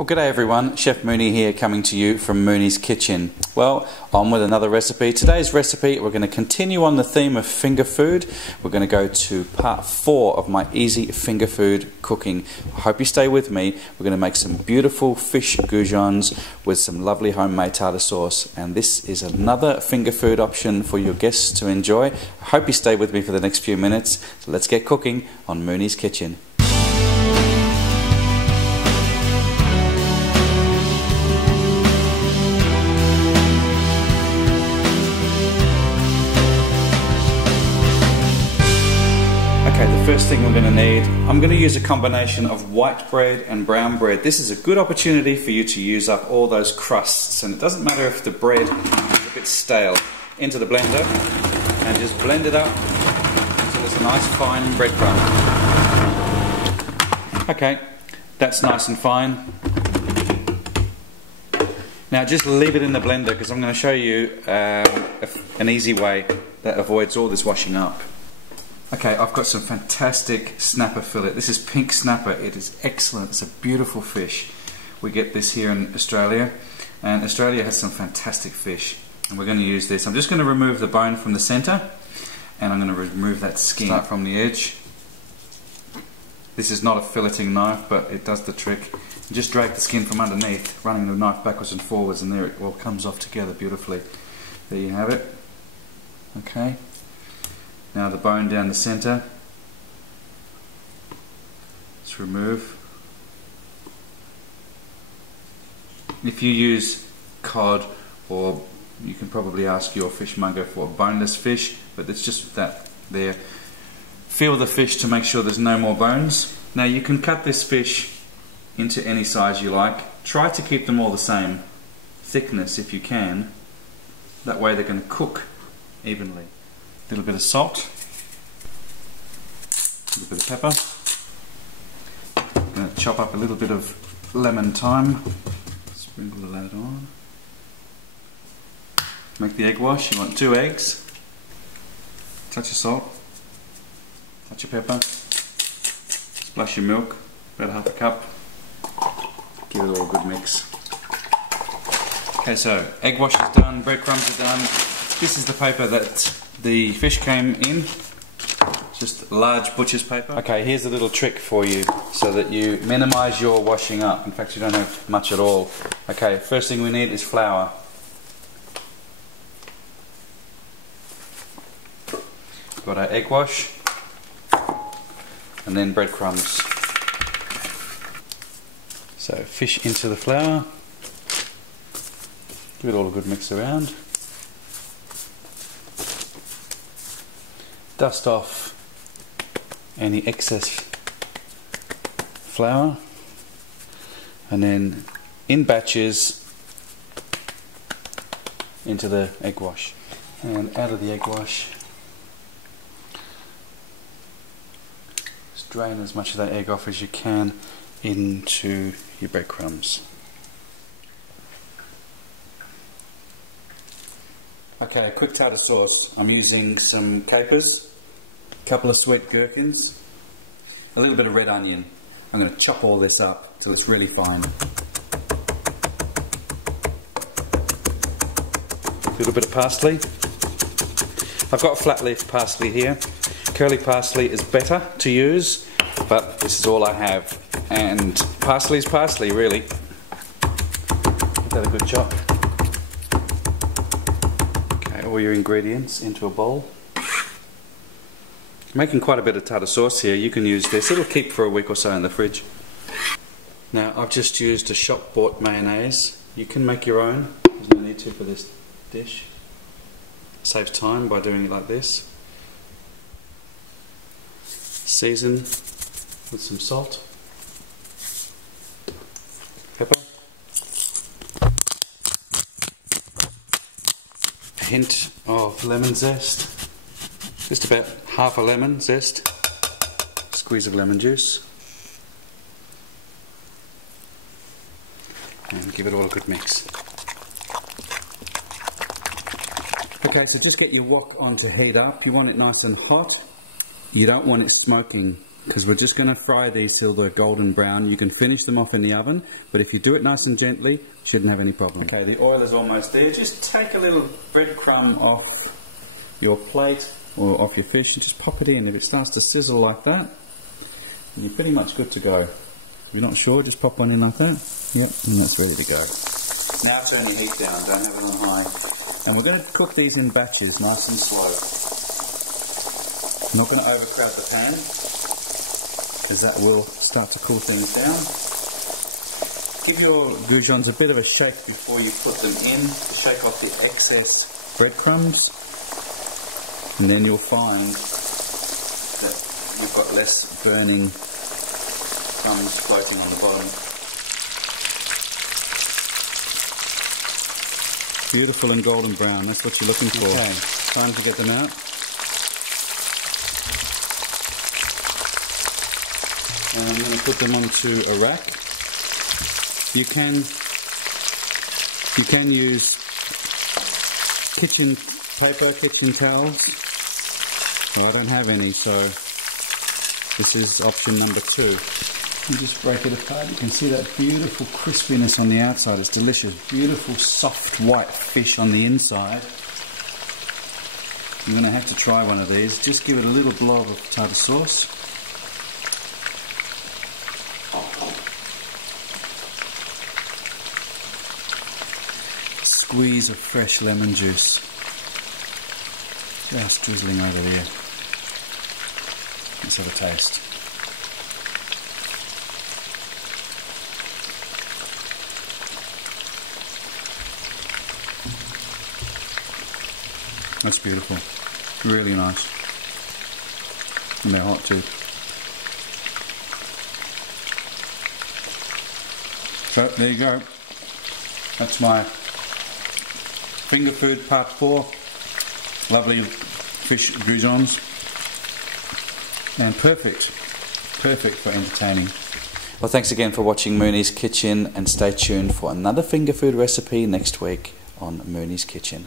Well, g'day everyone, Chef Mooney here coming to you from Mooney's Kitchen. Well, on with another recipe. Today's recipe, we're going to continue on the theme of finger food. We're going to go to part 4 of my easy finger food cooking. I hope you stay with me. We're going to make some beautiful fish goujons with some lovely homemade tartar sauce. And this is another finger food option for your guests to enjoy. I hope you stay with me for the next few minutes. So let's get cooking on Mooney's Kitchen. First thing we're going to need, I'm going to use a combination of white bread and brown bread. This is a good opportunity for you to use up all those crusts, and it doesn't matter if the bread is a bit stale. Into the blender and just blend it up until it's a nice fine breadcrumb. Okay, that's nice and fine. Now just leave it in the blender because I'm going to show you an easy way that avoids all this washing up. Okay, I've got some fantastic snapper fillet. This is pink snapper. It is excellent. It's a beautiful fish. We get this here in Australia, and Australia has some fantastic fish. And we're going to use this. I'm just going to remove the bone from the center, and I'm going to remove that skin. Start from the edge. This is not a filleting knife, but it does the trick. You just drag the skin from underneath, running the knife backwards and forwards, and there it all comes off together beautifully. There you have it. Okay. Now the bone down the center, let's remove. If you use cod, or you can probably ask your fishmonger for boneless fish, but it's just that there. Feel the fish to make sure there's no more bones. Now you can cut this fish into any size you like. Try to keep them all the same thickness if you can. That way they're going to cook evenly. A little bit of salt, a little bit of pepper. I'm going to chop up a little bit of lemon thyme, sprinkle that on. Make the egg wash. You want 2 eggs, touch of salt, touch of pepper, splash your milk, about ½ a cup. Give it all a good mix. Okay, so egg wash is done, breadcrumbs are done. This is the paper that the fish came in, just large butcher's paper. Okay, here's a little trick for you so that you minimize your washing up. In fact, you don't have much at all. Okay, first thing we need is flour. Got our egg wash and then breadcrumbs. So fish into the flour, give it all a good mix around. Dust off any excess flour, and then in batches into the egg wash, and out of the egg wash just drain as much of that egg off as you can into your breadcrumbs. Okay, a quick tartar sauce. I'm using some capers, a couple of sweet gherkins, a little bit of red onion. I'm going to chop all this up till it's really fine. A little bit of parsley. I've got flat leaf parsley here. Curly parsley is better to use, but this is all I have. And parsley is parsley, really. Give that a good chop. All your ingredients into a bowl. Making quite a bit of tartar sauce here. You can use this. It'll keep for a week or so in the fridge. Now I've just used a shop bought mayonnaise. You can make your own. There's no need to for this dish. Saves time by doing it like this. Season with some salt, pepper, hint of lemon zest, just about ½ a lemon zest, squeeze of lemon juice, and give it all a good mix. Okay, so just get your wok on to heat up. You want it nice and hot. You don't want it smoking. because we're just going to fry these till they're golden brown. You can finish them off in the oven, but if you do it nice and gently, you shouldn't have any problem. Okay, the oil is almost there. Just take a little breadcrumb off your plate or off your fish and just pop it in. If it starts to sizzle like that, then you're pretty much good to go. If you're not sure, just pop one in like that. Yep, and that's ready to go. Now turn your heat down, don't have it on high. And we're going to cook these in batches, nice and slow. I'm not going to overcrowd the pan, as that will start to cool things down. Give your goujons a bit of a shake before you put them in, to shake off the excess breadcrumbs. And then you'll find that you've got less burning crumbs floating on the bottom. Beautiful and golden brown, that's what you're looking for. Okay, time to get them out. And I'm going to put them onto a rack. You can use kitchen paper, kitchen towels. Well, I don't have any, so this is option number 2. You just break it apart. You can see that beautiful crispiness on the outside. It's delicious. Beautiful soft white fish on the inside. You're going to have to try one of these. Just give it a little blob of tartar sauce. Squeeze of fresh lemon juice. Just drizzling over there. Let's have a taste. That's beautiful. Really nice. And they're hot too. So there you go. That's my finger food part 4. Lovely fish goujons. And perfect for entertaining. Well, thanks again for watching Mooney's Kitchen, and stay tuned for another finger food recipe next week on Mooney's Kitchen.